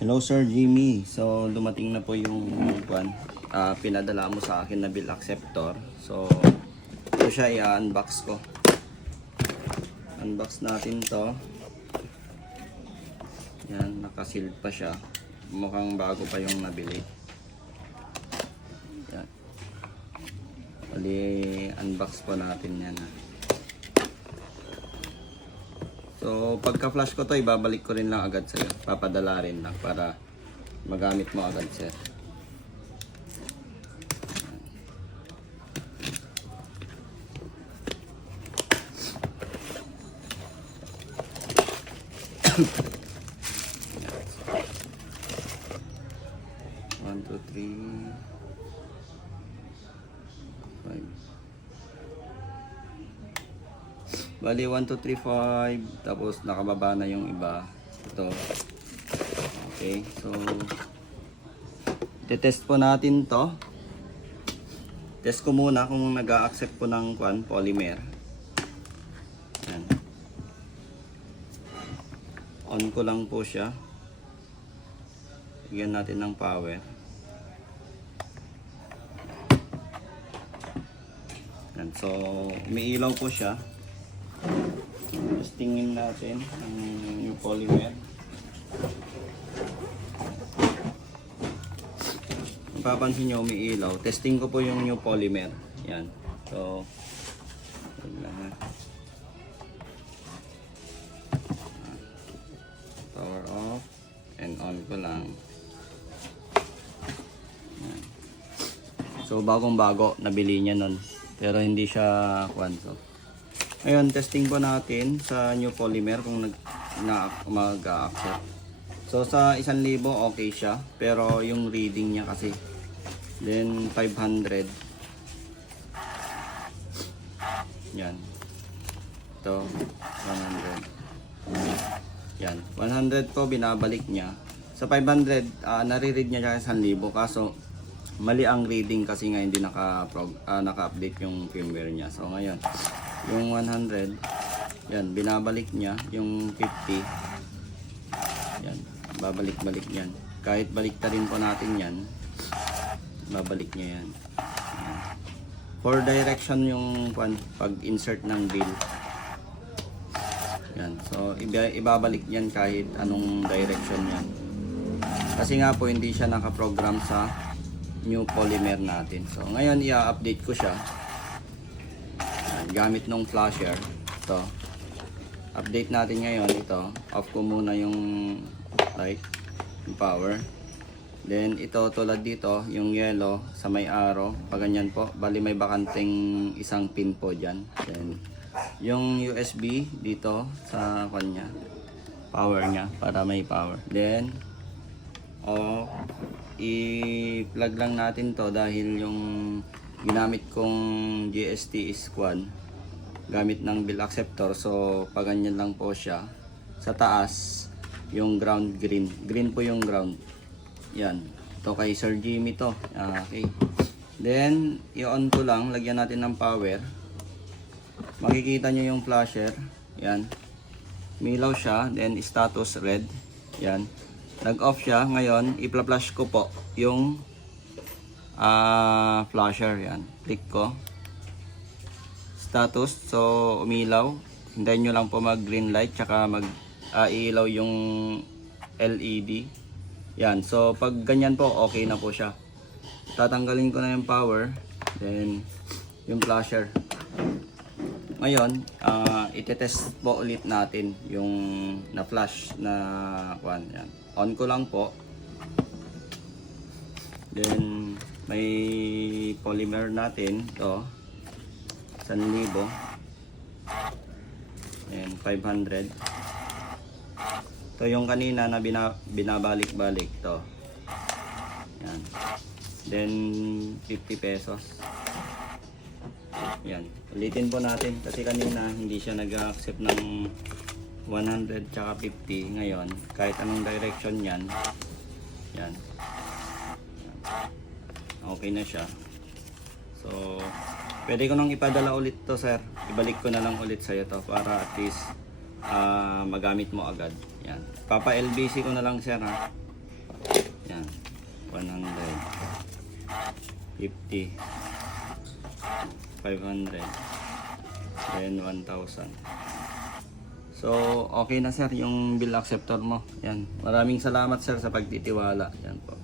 Hello Sir Jimmy. So dumating na po yung pinadala mo sa akin na bill acceptor. So ito siya, i-unbox ko. Unbox natin to. Yan, nakasealed pa siya. Mukhang bago pa yung nabili. Yan. Bali, unbox po natin yan. So pagka-flash ko to, ibabalik ko rin lang agad sa'yo. Papadala rin lang para magamit mo agad, sir. One, two, three, five. Bali 1, 2, 3, 5. Tapos nakababa na yung iba. Ito. Okay. So test po natin to. Test ko muna kung nag-a-accept po ng polymer. Yan. On ko lang po siya. Bigyan natin ng power. Yan. So umiilaw po siya. Testingin natin ang new polymer. Mapapansin nyo, umiilaw. Testing ko po yung new polymer. Yan. So, power off and on ko lang. Yan. So, bagong-bago. Nabili niya nun. Pero hindi siya so, ngayon, testing po natin sa new polymer kung mag-accept. So, sa 1,000 okay siya. Pero yung reading niya kasi. Then, 500. Yan. Ito, 100. Yan. 100 po, binabalik niya. Sa 500, nare-read niya sa 1,000. Kaso, mali ang reading kasi nga hindi naka-update yung firmware niya. So, ngayon, yung 100, yan, binabalik niya. Yung 50, yan, babalik-balik yan. Kahit baliktarin po natin yan, babalik niya yan. For direction yung pag-insert ng bill. Yan, so ibabalik yan kahit anong direction yan. Kasi nga po hindi siya nakaprogram sa new polymer natin. So ngayon i-update ko siya. Gamit nung flasher. Ito. Update natin ngayon ito. Off ko muna yung light, yung power. Then ito tulad dito, yung yellow sa may arrow, pag ganyan po, bali may bakanteng isang pin po diyan. Then yung USB dito sa kanya, power niya para may power. Then i-plug lang natin to dahil yung ginamit kong GST is gamit ng bill acceptor. So pag ganyan lang po siya, sa taas yung ground green po yung ground. Yan, ito kay Sir Jimmy to. Okay, then i-on ko lang, lagyan natin ng power. Makikita nyo yung flasher. Yan, milaw siya. Then status red. Yan, nag off siya. Ngayon i-flash ko po yung flasher. Yan, click ko status. So umilaw. Hintayin nyo lang po mag green light, tsaka iilaw yung LED. Yan, so pag ganyan po, okay na po siya. Tatanggalin ko na yung power, then yung flasher. Ngayon, itetest po ulit natin yung na-flash na yan. On ko lang po. Then may polymer natin to 1,000 and 500. Ito yung kanina na binabalik-balik to. Yan. Then 50 pesos. Yan. Ulitin po natin kasi kanina hindi siya nag-accept ng 100 tsaka 50. Ngayon, kahit anong direction yan. Yan. Okay na siya. So, pwede ko nang ipadala ulit to, sir. Ibalik ko na lang ulit sa'yo to para at least magamit mo agad. Yan. Papa LBC ko na lang, sir, ha. Yan. 100. 50. 500. Then 1,000. So, okay na sir yung bill acceptor mo. Yan. Maraming salamat sir sa pagtitiwala. Yan po.